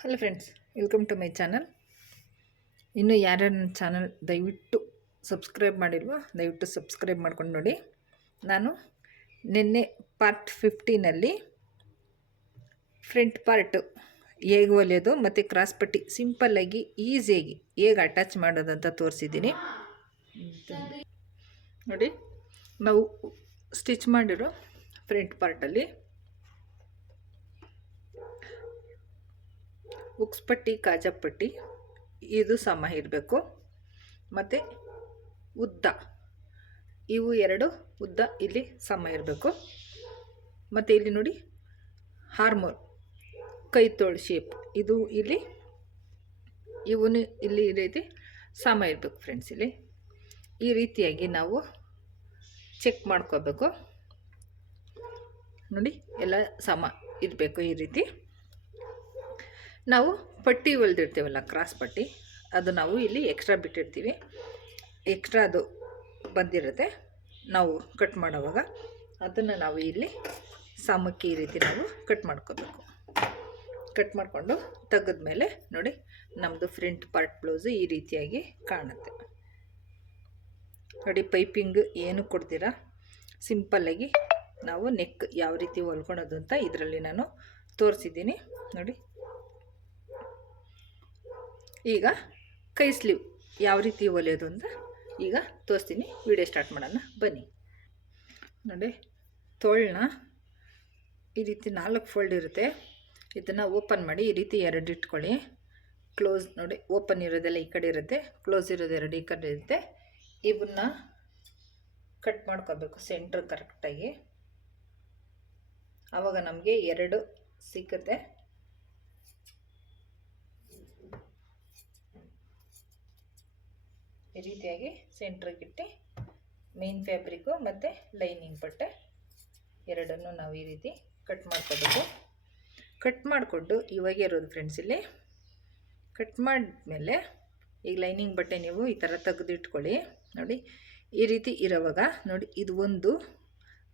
Hello friends welcome to my channel ಇನ್ನು ಯಾರ್ಯಾರು ನನ್ನ ಚಾನಲ್ ದಯವಿಟ್ಟು ಸಬ್ಸ್ಕ್ರೈಬ್ ಮಾಡಿಲ್ವೋ, ದಯವಿಟ್ಟು ಸಬ್ಸ್ಕ್ರೈಬ್ ಮಾಡ್ಕೊಂಡು ನೋಡಿ. ನಾನು ನಿನ್ನೆ ಪಾರ್ಟ್ ಫಿಫ್ಟೀನಲ್ಲಿ ಫ್ರಂಟ್ ಪಾರ್ಟು ಹೇಗೆ ಒಲೆಯೋದು ಮತ್ತು ಕ್ರಾಸ್ ಪಟ್ಟಿ ಸಿಂಪಲ್ಲಾಗಿ ಈಸಿಯಾಗಿ ಹೇಗೆ ಅಟ್ಯಾಚ್ ಮಾಡೋದು ಅಂತ ತೋರಿಸಿದ್ದೀನಿ. ನೋಡಿ, ನಾವು ಸ್ಟಿಚ್ ಮಾಡಿರೋ ಫ್ರಂಟ್ ಪಾರ್ಟಲ್ಲಿ ಉಕ್ಸ್ ಪಟ್ಟಿ ಕಾಜಪಟ್ಟಿ ಇದು ಸಮ ಇರಬೇಕು. ಮತ್ತು ಉದ್ದ, ಇವು ಎರಡು ಉದ್ದ ಇಲ್ಲಿ ಸಮ ಇರಬೇಕು. ಮತ್ತು ಇಲ್ಲಿ ನೋಡಿ ಹಾರ್ಮೋನ್ ಕೈ ತೋಳು ಶೇಪ್ ಇದು ಇಲ್ಲಿ, ಇವನು ಇಲ್ಲಿ ಈ ರೀತಿ ಸಮ ಇರಬೇಕು ಫ್ರೆಂಡ್ಸ್ ಇಲ್ಲಿ. ಈ ರೀತಿಯಾಗಿ ನಾವು ಚೆಕ್ ಮಾಡ್ಕೋಬೇಕು. ನೋಡಿ, ಎಲ್ಲ ಸಮ ಇರಬೇಕು ಈ ರೀತಿ. ನಾವು ಪಟ್ಟಿ ಹೊಲ್ದಿರ್ತೀವಲ್ಲ ಕ್ರಾಸ್ ಪಟ್ಟಿ, ಅದು ನಾವು ಇಲ್ಲಿ ಎಕ್ಸ್ಟ್ರಾ ಬಿಟ್ಟಿರ್ತೀವಿ. ಎಕ್ಸ್ಟ್ರಾ ಅದು ಬಂದಿರುತ್ತೆ. ನಾವು ಕಟ್ ಮಾಡೋವಾಗ ಅದನ್ನು ನಾವು ಇಲ್ಲಿ ಸಾಮಕ್ಕಿ ಈ ರೀತಿ ನಾವು ಕಟ್ ಮಾಡ್ಕೋಬೇಕು. ಕಟ್ ಮಾಡಿಕೊಂಡು ತೆಗೆದ್ಮೇಲೆ ನೋಡಿ ನಮ್ಮದು ಫ್ರಂಟ್ ಪಾರ್ಟ್ ಬ್ಲೌಸು ಈ ರೀತಿಯಾಗಿ ಕಾಣುತ್ತೆ. ನೋಡಿ ಪೈಪಿಂಗ್ ಏನು ಕೊಡ್ತೀರಾ? ಸಿಂಪಲ್ಲಾಗಿ ನಾವು ನೆಕ್ ಯಾವ ರೀತಿ ಹೊಲ್ಕೊಳೋದು ಅಂತ ಇದರಲ್ಲಿ ನಾನು ತೋರಿಸಿದ್ದೀನಿ. ನೋಡಿ ಈಗ ಕೈ ಸ್ಲೀವ್ ಯಾವ ರೀತಿ ಹೊಲಿಯೋದು ಅಂತ ಈಗ ತೋರಿಸ್ತೀನಿ. ವಿಡಿಯೋ ಸ್ಟಾರ್ಟ್ ಮಾಡೋಣ. ಬನ್ನಿ. ನೋಡಿ, ತೋಳ್ನ ಈ ರೀತಿ ನಾಲ್ಕು ಫೋಲ್ಡ್ ಇರುತ್ತೆ. ಇದನ್ನು ಓಪನ್ ಮಾಡಿ ಈ ರೀತಿ ಎರಡು ಇಟ್ಕೊಳ್ಳಿ. ಕ್ಲೋಸ್ ನೋಡಿ, ಓಪನ್ ಇರೋದೆಲ್ಲ ಈ ಕಡೆ ಇರುತ್ತೆ. ಕ್ಲೋಸ್ ಇರೋದು ಎರಡು ಈ ಕಡೆ ಇರುತ್ತೆ. ಇವನ್ನ ಕಟ್ ಮಾಡ್ಕೋಬೇಕು ಸೆಂಟ್ರ್ ಕರೆಕ್ಟಾಗಿ. ಆವಾಗ ನಮಗೆ ಎರಡು ಸಿಕ್ಕುತ್ತೆ ಈ ರೀತಿಯಾಗಿ ಸೆಂಟ್ರಿಗೆ ಇಟ್ಟು ಮೇನ್ ಫ್ಯಾಬ್ರಿಕ್ಕು ಮತ್ತು ಲೈನಿಂಗ್ ಬಟ್ಟೆ ಎರಡನ್ನು ನಾವು ಈ ರೀತಿ ಕಟ್ ಮಾಡ್ಕೋಬೇಕು. ಕಟ್ ಮಾಡಿಕೊಂಡು ಇವಾಗ ಇರೋದು ಫ್ರೆಂಡ್ಸ್ ಇಲ್ಲಿ ಕಟ್ ಮಾಡಿದ್ಮೇಲೆ ಈಗ ಲೈನಿಂಗ್ ಬಟ್ಟೆ ನೀವು ಈ ಥರ ತೆಗೆದಿಟ್ಕೊಳ್ಳಿ. ನೋಡಿ ಈ ರೀತಿ ಇರೋವಾಗ ನೋಡಿ ಇದು ಒಂದು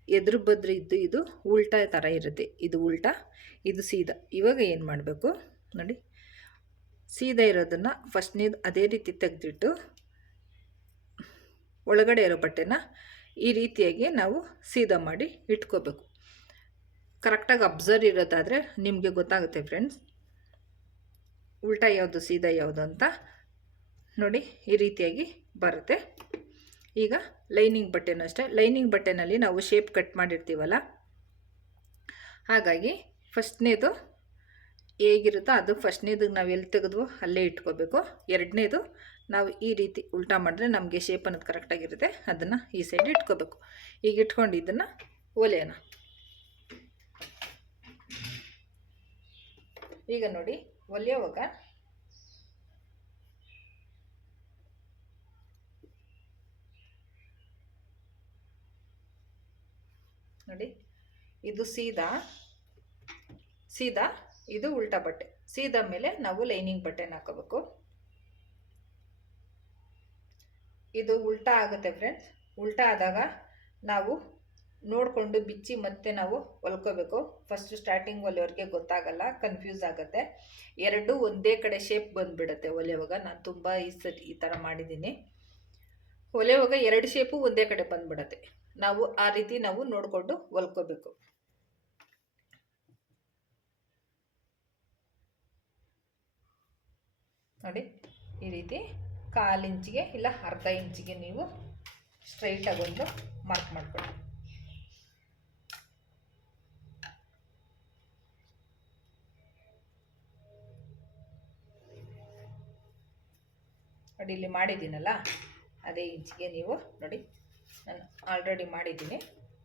ಎದುರು ಬದ್ರ ಇದ್ದು ಇದು ಉಲ್ಟಾ ಥರ ಇರುತ್ತೆ. ಇದು ಉಲ್ಟಾ, ಇದು ಸೀದಾ. ಇವಾಗ ಏನು ಮಾಡಬೇಕು? ನೋಡಿ ಸೀದಾ ಇರೋದನ್ನು ಫಸ್ಟ್ನೇದು ಅದೇ ರೀತಿ ತೆಗೆದಿಟ್ಟು ಒಳಗಡೆ ಇರೋ ಬಟ್ಟೆನ ಈ ರೀತಿಯಾಗಿ ನಾವು ಸೀದಾ ಮಾಡಿ ಇಟ್ಕೋಬೇಕು. ಕರೆಕ್ಟಾಗಿ ಅಬ್ಸರ್ವ್ ಇರೋದಾದರೆ ನಿಮಗೆ ಗೊತ್ತಾಗುತ್ತೆ ಫ್ರೆಂಡ್ಸ್. ಉಲ್ಟಾ ಯಾವುದು, ಸೀದಾ ಯಾವುದು ಅಂತ ನೋಡಿ ಈ ರೀತಿಯಾಗಿ ಬರುತ್ತೆ. ಈಗ ಲೈನಿಂಗ್ ಬಟ್ಟೆನೂ ಅಷ್ಟೇ. ಲೈನಿಂಗ್ ಬಟ್ಟೆನಲ್ಲಿ ನಾವು ಶೇಪ್ ಕಟ್ ಮಾಡಿರ್ತೀವಲ್ಲ? ಹಾಗಾಗಿ ಫಸ್ಟ್ನೇದು ಹೇಗಿರುತ್ತೋ ಅದು ಫಸ್ಟ್ನೇದು ನಾವು ಎಲ್ಲಿ ತೆಗೆದ್ವೋ ಅಲ್ಲೇ ಇಟ್ಕೋಬೇಕು. ಎರಡನೇದು ನಾವು ಈ ರೀತಿ ಉಲ್ಟಾ ಮಾಡಿದ್ರೆ ನಮಗೆ ಶೇಪ್ ಅನ್ನೋದು ಕರೆಕ್ಟಾಗಿರುತ್ತೆ ಅದನ್ನು ಈ ಸೈಡ್ ಇಟ್ಕೋಬೇಕು. ಈಗ ಇಟ್ಕೊಂಡು ಇದನ್ನು ಒಲೆಯೋಣ ಈಗ ನೋಡಿ ಒಲೆಯೋವಾಗ ನೋಡಿ, ಇದು ಸೀದಾ ಸೀದಾ ಇದು ಉಲ್ಟಾ ಬಟ್ಟೆ. ಸೀದಾ ಮೇಲೆ ನಾವು ಲೈನಿಂಗ್ ಬಟ್ಟೆನ ಹಾಕೋಬೇಕು. ಇದು ಉಲ್ಟಾ ಆಗುತ್ತೆ ಫ್ರೆಂಡ್ಸ್ ಉಲ್ಟಾ ಆದಾಗ ನಾವು ನೋಡಿಕೊಂಡು ಬಿಚ್ಚಿ ಮತ್ತೆ ನಾವು ಹೊಲ್ಕೋಬೇಕು. ಫಸ್ಟ್ ಸ್ಟಾರ್ಟಿಂಗ್ ಒಲೆಯವ್ರಿಗೆ ಗೊತ್ತಾಗಲ್ಲ ಕನ್ಫ್ಯೂಸ್ ಆಗುತ್ತೆ. ಎರಡು ಒಂದೇ ಕಡೆ ಶೇಪ್ ಬಂದುಬಿಡುತ್ತೆ ಒಲೆಯುವಾಗ ನಾನು ತುಂಬ ಈ ಸರಿ ಈ ಥರ ಮಾಡಿದ್ದೀನಿ. ಒಲೆಯುವಾಗ ಎರಡು ಶೇಪು ಒಂದೇ ಕಡೆ ಬಂದುಬಿಡುತ್ತೆ. ನಾವು ಆ ರೀತಿ ನಾವು ನೋಡಿಕೊಂಡು ಹೊಲ್ಕೋಬೇಕು. ನೋಡಿ, ಈ ರೀತಿ. ಕಾಲು ಇಂಚಿಗೆ ಇಲ್ಲ ಅರ್ಧ ಇಂಚಿಗೆ ನೀವು ಸ್ಟ್ರೈಟಾಗಿ ಒಂದು ಮಾರ್ಕ್ ಮಾಡ್ಕೊಳ್ಳಿ. ನೋಡಿ ಇಲ್ಲಿ ಮಾಡಿದ್ದೀನಲ್ಲ, ಅದೇ ಇಂಚಿಗೆ ನೀವು ನೋಡಿ, ನಾನು ಆಲ್ರೆಡಿ ಮಾಡಿದ್ದೀನಿ.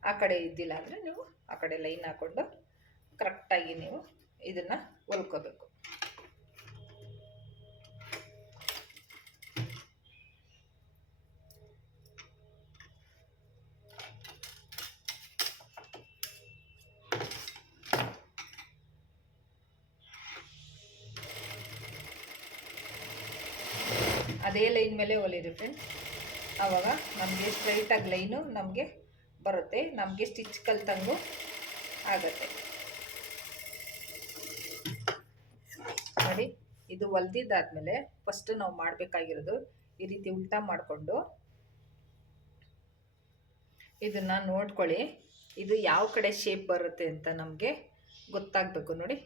ಆ ಕಡೆ ಇದ್ದಿಲ್ಲ ಅಂದರೆ ನೀವು ಆ ಕಡೆ ಲೈನ್ ಹಾಕ್ಕೊಂಡು ಕರೆಕ್ಟಾಗಿ ನೀವು ಇದನ್ನು ಹೊಲ್ಕೋಬೇಕು ಅದೇ ಲೈನ್ ಮೇಲೆ ಹೊಲಿರಿ ಫ್ರೆಂಡ್ಸ್ ಆವಾಗ ನಮಗೆ ಸ್ಟ್ರೈಟಾಗಿ ಲೈನು ನಮಗೆ ಬರುತ್ತೆ. ನಮಗೆ ಸ್ಟಿಚ್ ಕಲ್ತಂಗೂ ಆಗುತ್ತೆ. ನೋಡಿ, ಇದು ಹೊಲ್ದಿದ್ದಾದ್ಮೇಲೆ ಫಸ್ಟ್ ನಾವು ಮಾಡಬೇಕಾಗಿರೋದು ಈ ರೀತಿ ಉಲ್ಟಾ ಮಾಡಿಕೊಂಡು ಇದನ್ನು ನೋಡ್ಕೊಳ್ಳಿ. ಇದು ಯಾವ ಕಡೆ ಶೇಪ್ ಬರುತ್ತೆ ಅಂತ ನಮಗೆ ಗೊತ್ತಾಗಬೇಕು. ನೋಡಿ,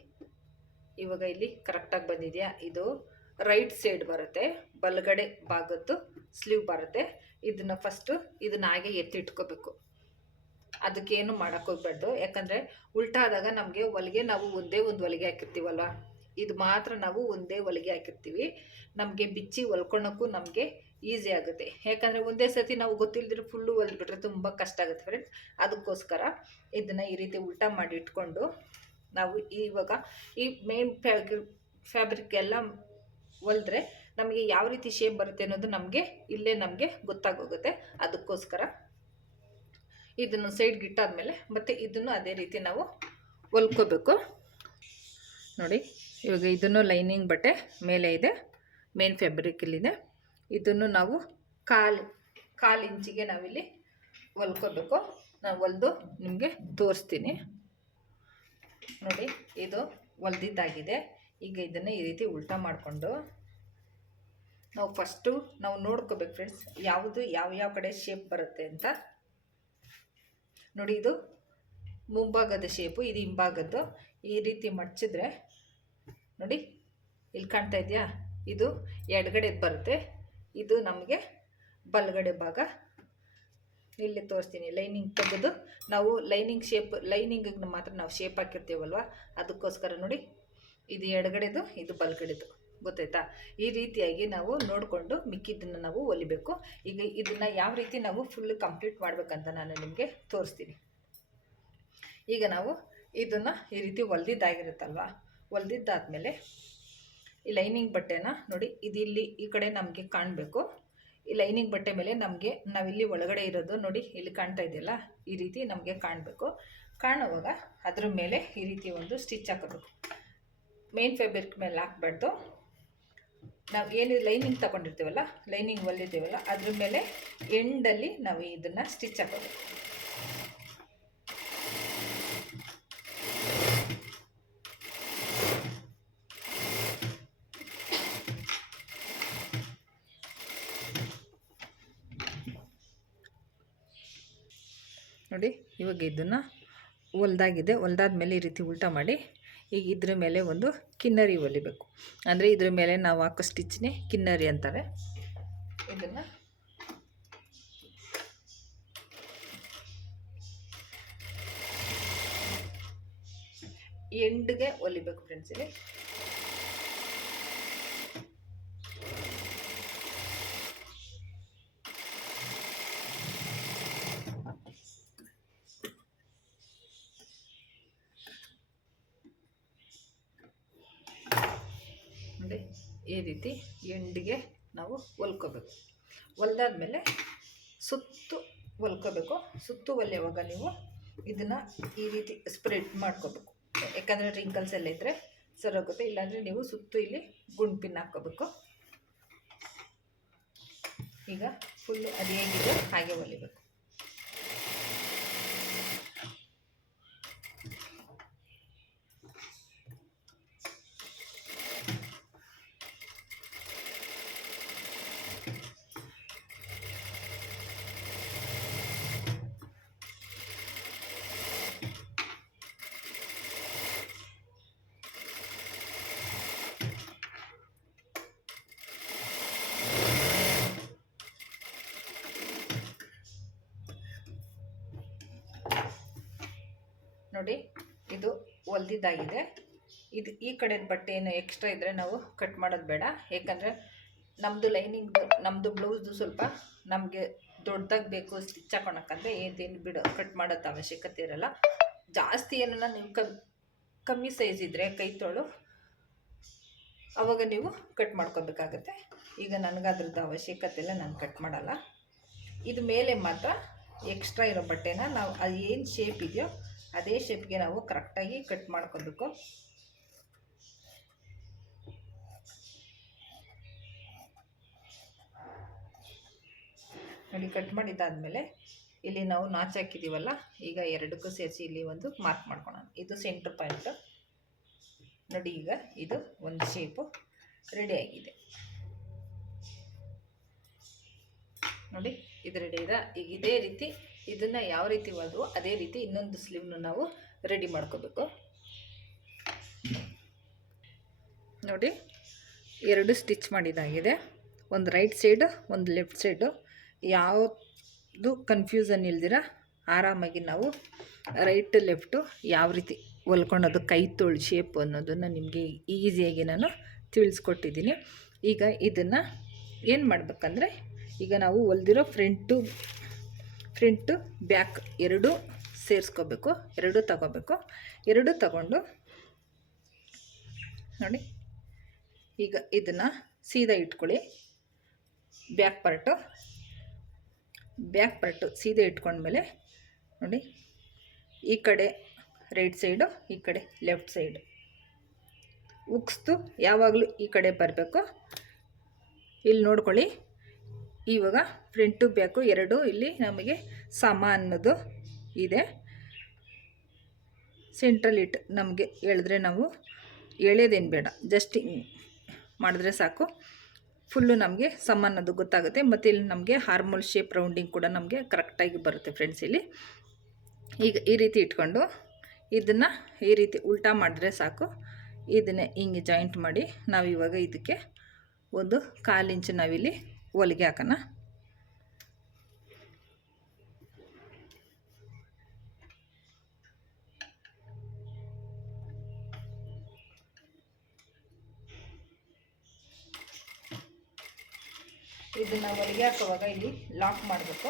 ಇವಾಗ ಇಲ್ಲಿ ಕರೆಕ್ಟಾಗಿ ಬಂದಿದೆಯಾ? ಇದು ರೈಟ್ ಸೈಡ್ ಬರುತ್ತೆ, ಬಲಗಡೆ ಭಾಗದ್ದು ಸ್ಲೀವ್ ಬರುತ್ತೆ. ಇದನ್ನು ಫಸ್ಟು ಇದನ್ನ ಹಾಗೆ ಎತ್ತಿಟ್ಕೋಬೇಕು. ಅದಕ್ಕೇನು ಹೋಗ್ಬಾರ್ದು ಯಾಕಂದರೆ ಉಲ್ಟಾದಾಗ ನಮಗೆ ಹೊಲಿಗೆ ನಾವು ಒಂದೇ ಒಂದು ಹೊಲಿಗೆ ಹಾಕಿರ್ತೀವಲ್ವ? ಇದು ಮಾತ್ರ ನಾವು ಒಂದೇ ಹೊಲಿಗೆ ಹಾಕಿರ್ತೀವಿ. ನಮಗೆ ಬಿಚ್ಚಿ ಹೊಲ್ಕೊಳಕ್ಕೂ ನಮಗೆ ಈಸಿ ಆಗುತ್ತೆ. ಯಾಕಂದರೆ ಒಂದೇ ಸತಿ ನಾವು ಗೊತ್ತಿಲ್ಲದಿರೋ ಫುಲ್ಲು ಹೊಲ್ಬಿಟ್ರೆ ತುಂಬ ಕಷ್ಟ ಆಗುತ್ತೆ ಫ್ರೆಂಡ್ಸ್ ಅದಕ್ಕೋಸ್ಕರ ಇದನ್ನು ಈ ರೀತಿ ಉಲ್ಟಾ ಮಾಡಿ ಇಟ್ಕೊಂಡು ನಾವು ಇವಾಗ ಈ ಮೇನ್ ಫ್ಯಾಬ್ರಿಕ್ ಎಲ್ಲ ಹೊಲಿದ್ರೆ ನಮಗೆ ಯಾವ ರೀತಿ ಶೇಪ್ ಬರುತ್ತೆ ಅನ್ನೋದು ನಮಗೆ ಇಲ್ಲೇ ನಮಗೆ ಗೊತ್ತಾಗೋಗುತ್ತೆ. ಅದಕ್ಕೋಸ್ಕರ ಇದನ್ನು ಸೈಡ್ಗೆ ಇಟ್ಟಾದ್ಮೇಲೆ ಮತ್ತು ಇದನ್ನು ಅದೇ ರೀತಿ ನಾವು ಹೊಲ್ಕೋಬೇಕು. ನೋಡಿ, ಇವಾಗ ಇದನ್ನು ಲೈನಿಂಗ್ ಬಟ್ಟೆ ಮೇಲೆ ಇದೆ ಮೇನ್ ಫ್ಯಾಬ್ರಿಕಲ್ಲಿದೆ ಇದನ್ನು ನಾವು ಕಾಲು ಕಾಲು ಇಂಚಿಗೆ ನಾವಿಲ್ಲಿ ಹೊಲ್ಕೋಬೇಕು. ನಾನು ಹೊಲ್ದು ನಿಮಗೆ ತೋರಿಸ್ತೀನಿ. ನೋಡಿ, ಇದು ಹೊಲ್ದಿದ್ದಾಗಿದೆ. ಈಗ ಇದನ್ನು ಈ ರೀತಿ ಉಲ್ಟಾ ಮಾಡಿಕೊಂಡು ನಾವು ಫಸ್ಟು ನಾವು ನೋಡ್ಕೋಬೇಕು ಫ್ರೆಂಡ್ಸ್ ಯಾವುದು ಯಾವ ಯಾವ ಕಡೆ ಶೇಪ್ ಬರುತ್ತೆ ಅಂತ. ನೋಡಿ ಇದು ಮುಂಭಾಗದ ಶೇಪು ಇದು ಹಿಂಭಾಗದ್ದು. ಈ ರೀತಿ ಮಡಚಿದ್ರೆ, ನೋಡಿ, ಇಲ್ಲಿ ಕಾಣ್ತಾ ಇದೆಯಾ? ಇದು ಎಡಗಡೆ ಬರುತ್ತೆ. ಇದು ನಮಗೆ ಬಲಗಡೆ ಭಾಗ. ಇಲ್ಲಿ ತೋರಿಸ್ತೀನಿ ಲೈನಿಂಗ್ ತೆಗೆದು ನಾವು ಲೈನಿಂಗ್ ಶೇಪ್ ಲೈನಿಂಗಿಗೆ ಮಾತ್ರ ನಾವು ಶೇಪ್ ಹಾಕಿರ್ತೀವಲ್ವ? ಅದಕ್ಕೋಸ್ಕರ ನೋಡಿ. ಇದು ಎಡಗಡೆದು, ಇದು ಬಲಗಡೆದು. ಗೊತ್ತಾಯ್ತಾ? ಈ ರೀತಿಯಾಗಿ ನಾವು ನೋಡಿಕೊಂಡು ಮಿಕ್ಕಿದ್ದನ್ನು ನಾವು ಹೊಲಿಬೇಕು ಈಗ ಇದನ್ನು ಯಾವ ರೀತಿ ನಾವು ಫುಲ್ ಕಂಪ್ಲೀಟ್ ಮಾಡಬೇಕಂತ ನಾನು ನಿಮಗೆ ತೋರಿಸ್ತೀನಿ. ಈಗ ನಾವು ಇದನ್ನು ಈ ರೀತಿ ಹೊಲ್ದಿದ್ದಾಗಿರುತ್ತಲ್ವ ಹೊಲ್ದಿದ್ದಾದಮೇಲೆ ಈ ಲೈನಿಂಗ್ ಬಟ್ಟೆನ ನೋಡಿ ಇದು ಇಲ್ಲಿ ಈ ಕಡೆ ನಮಗೆ ಕಾಣಬೇಕು. ಈ ಲೈನಿಂಗ್ ಬಟ್ಟೆ ಮೇಲೆ ನಮಗೆ, ನಾವಿಲ್ಲಿ ಒಳಗಡೆ ಇರೋದು ನೋಡಿ, ಇಲ್ಲಿ ಕಾಣ್ತಾ ಇದೆಯಲ್ಲ? ಈ ರೀತಿ ನಮಗೆ ಕಾಣಬೇಕು. ಕಾಣುವಾಗ ಅದ್ರ ಮೇಲೆ ಈ ರೀತಿ ಒಂದು ಸ್ಟಿಚ್ ಹಾಕೋಬೇಕು. ಮೇನ್ ಫ್ಯಾಬ್ರಿಕ್ ಮೇಲೆ ಹಾಕ್ಬಾರ್ದು. ನಾವು ಏನು ಲೈನಿಂಗ್ ತಗೊಂಡಿರ್ತೀವಲ್ಲ ಲೈನಿಂಗ್ ಹೊಲಿದ್ದೀವಲ್ಲ ಅದ್ರ ಮೇಲೆ ಎಂಡಲ್ಲಿ ನಾವು ಇದನ್ನು ಸ್ಟಿಚ್ ಹಾಕೋಬೇಕು. ನೋಡಿ, ಇವಾಗ ಇದನ್ನು ಹೊಲ್ದಾಗಿದೆ. ಹೊಲ್ದಾದ್ಮೇಲೆ ಈ ರೀತಿ ಉಲ್ಟಾ ಮಾಡಿ ಈಗ ಇದ್ರ ಮೇಲೆ ಒಂದು ಕಿನ್ನರಿ ಹೊಲಿಬೇಕು. ಅಂದರೆ ಇದ್ರ ಮೇಲೆ ನಾವು ಹಾಕೋ ಸ್ಟಿಚ್ನೇ ಕಿನ್ನರಿ ಅಂತಾರೆ ಇದನ್ನು ಎಂಡ್ಗೆ ಹೊಲಿಬೇಕು ಫ್ರೆಂಡ್ಸ್ ಇಲ್ಲಿ ನೋಡಿ ಈ ರೀತಿ ಎಂಡಿಗೆ ನಾವು ಹೊಲ್ಕೋಬೇಕು ಹೊಲ್ದಾದ್ಮೇಲೆ ಸುತ್ತು ಹೊಲ್ಕೋಬೇಕು ಸುತ್ತು ಹೊಲಿಯುವಾಗ ನೀವು ಇದನ್ನು ಈ ರೀತಿ ಸ್ಪ್ರೆಡ್ ಮಾಡ್ಕೋಬೇಕು. ಯಾಕಂದರೆ ರಿಂಕಲ್ಸ್ ಎಲ್ಲ ಇದ್ದರೆ ಸರೋಗುತ್ತೆ ಇಲ್ಲಾಂದರೆ ನೀವು ಸುತ್ತು ಇಲ್ಲಿ ಗುಂಡು ಪಿನ್ ಹಾಕ್ಕೋಬೇಕು. ಈಗ ಫುಲ್ಲು ಅದು ಹೇಗಿದೆ ಹಾಗೆ ಹೊಲಿಬೇಕು ನೋಡಿ ಇದು ಹೊಲ್ದಿದ್ದಾಗಿದೆ. ಇದು ಈ ಕಡೆ ಬಟ್ಟೆ ಏನು ಎಕ್ಸ್ಟ್ರಾ ಇದ್ದರೆ ನಾವು ಕಟ್ ಮಾಡೋದು ಬೇಡ. ಏಕೆಂದರೆ ನಮ್ಮದು ಲೈನಿಂಗ್ ನಮ್ಮದು ಬ್ಲೌಸ್ದು ಸ್ವಲ್ಪ ನಮಗೆ ದೊಡ್ಡದಾಗಿ ಬೇಕು ಸ್ಟಿಚ್ ಹಾಕೊಳಕ್ಕಂದ್ರೆ ಏನೇನು ಬಿಡು ಕಟ್ ಮಾಡೋದು ಅವಶ್ಯಕತೆ ಇರಲ್ಲ. ಜಾಸ್ತಿ ಏನನ್ನ ನೀವು ಕಮ್, ಕಮ್ಮಿ ಸೈಜ್ ಇದ್ದರೆ ಕೈ ತೋಳು. ಅವಾಗ ನೀವು ಕಟ್ ಮಾಡ್ಕೋಬೇಕಾಗತ್ತೆ. ಈಗ ನನಗೆ ಅದ್ರದ್ದು ಅವಶ್ಯಕತೆ ಇಲ್ಲ, ನಾನು ಕಟ್ ಮಾಡಲ್ಲ. ಇದು ಮೇಲೆ ಮಾತ್ರ ಎಕ್ಸ್ಟ್ರಾ ಇರೋ ಬಟ್ಟೆನ ನಾವು, ಅದು ಏನು ಶೇಪ್ ಇದೆಯೋ ಅದೇ ಶೇಪ್ಗೆ ನಾವು ಕರೆಕ್ಟಾಗಿ ಕಟ್ ಮಾಡ್ಕೋಬೇಕು. ನೋಡಿ ಕಟ್ ಮಾಡಿದ್ದಾದಮೇಲೆ ಇಲ್ಲಿ ನಾವು ನಾಚ್ ಹಾಕಿದ್ದೀವಲ್ಲ, ಈಗ ಎರಡಕ್ಕೂ ಸೇರಿಸಿ ಇಲ್ಲಿ ಒಂದು ಮಾರ್ಕ್ ಮಾಡ್ಕೊಳೋಣ. ಇದು ಸೆಂಟ್ರ್ ಪಾಯಿಂಟು ನೋಡಿ, ಈಗ ಇದು ಒಂದು ಶೇಪು ರೆಡಿಯಾಗಿದೆ ನೋಡಿ, ಇದು ರೆಡಿ ಇದೆ. ಈಗ ಇದೇ ರೀತಿ ಇದನ್ನು ಯಾವ ರೀತಿ ಮಾಡಿದ್ವೋ ಅದೇ ರೀತಿ ಇನ್ನೊಂದು ಸ್ಲೀವ್ನ ನಾವು ರೆಡಿ ಮಾಡ್ಕೋಬೇಕು. ನೋಡಿ, ಎರಡು ಸ್ಟಿಚ್ ಮಾಡಿದಾಗಿದೆ. ಒಂದು ರೈಟ್ ಸೈಡು ಒಂದು ಲೆಫ್ಟ್ ಸೈಡು ಯಾವುದು ಕನ್ಫ್ಯೂಸನ್ ಇಲ್ದಿರ ಆರಾಮಾಗಿ ನಾವು ರೈಟ್ ಲೆಫ್ಟು ಯಾವ ರೀತಿ ಹೊಲ್ಕೊಳೋದು ಕೈ ತೋಳು ಶೇಪ್ ಅನ್ನೋದನ್ನು ನಿಮಗೆ ಈಸಿಯಾಗಿ ನಾನು ತಿಳಿಸ್ಕೊಟ್ಟಿದ್ದೀನಿ. ಈಗ ಇದನ್ನು ಏನು ಮಾಡಬೇಕಂದ್ರೆ, ಈಗ ನಾವು ಹೊಲ್ದಿರೋ ಫ್ರಂಟು ಫ್ರಂಟು ಬ್ಯಾಕ್ ಎರಡೂ ಸೇರಿಸ್ಕೋಬೇಕು, ಎರಡೂ ತಗೋಬೇಕು. ಎರಡೂ ತಗೊಂಡು ನೋಡಿ, ಈಗ ಇದನ್ನು ಸೀದಾ ಇಟ್ಕೊಳ್ಳಿ. ಬ್ಯಾಕ್ ಪಾರ್ಟು ಬ್ಯಾಕ್ ಪಾರ್ಟು ಸೀದಾ ಇಟ್ಕೊಂಡ್ಮೇಲೆ ನೋಡಿ, ಈ ಕಡೆ ರೈಟ್ ಸೈಡು, ಈ ಕಡೆ ಲೆಫ್ಟ್ ಸೈಡು. ಉಕ್ಸ್ತು ಯಾವಾಗಲೂ ಈ ಕಡೆ ಬರಬೇಕು. ಇಲ್ಲಿ ನೋಡ್ಕೊಳ್ಳಿ. ಇವಾಗ ಫ್ರಂಟು ಬ್ಯಾಕು ಎರಡು ಇಲ್ಲಿ ನಮಗೆ ಸಮ ಅನ್ನೋದು ಇದೆ. ಸೆಂಟ್ರಲ್ ಇಟ್ ನಮಗೆ ಹೇಳಿದ್ರೆ ನಾವು ಎಳೆಯೋದೇನು ಬೇಡ. ಜಸ್ಟ್ ಮಾಡಿದ್ರೆ ಸಾಕು. ಫುಲ್ಲು ನಮಗೆ ಸಮ ಅನ್ನೋದು ಗೊತ್ತಾಗುತ್ತೆ. ಮತ್ತು ಇಲ್ಲಿ ನಮಗೆ ಹಾರ್ಮೋಲ್ ಶೇಪ್ ರೌಂಡಿಂಗ್ ಕೂಡ ನಮಗೆ ಕರೆಕ್ಟಾಗಿ ಬರುತ್ತೆ ಫ್ರೆಂಡ್ಸ್ ಇಲ್ಲಿ. ಈಗ ಈ ರೀತಿ ಇಟ್ಕೊಂಡು ಇದನ್ನು ಈ ರೀತಿ ಉಲ್ಟಾ ಮಾಡಿದ್ರೆ ಸಾಕು. ಇದನ್ನೇ ಹಿಂಗೆ ಜಾಯಿಂಟ್ ಮಾಡಿ ನಾವು ಇವಾಗ ಇದಕ್ಕೆ ಒಂದು ಕಾಲು ಇಂಚು ನಾವಿಲ್ಲಿ ಹೊಲಿಗೆ ಹಾಕೋಣ. ಇದನ್ನು ಹೊಲಿಗೆ ಹಾಕುವಾಗ ಇಲ್ಲಿ ಲಾಕ್ ಮಾಡಬೇಕು.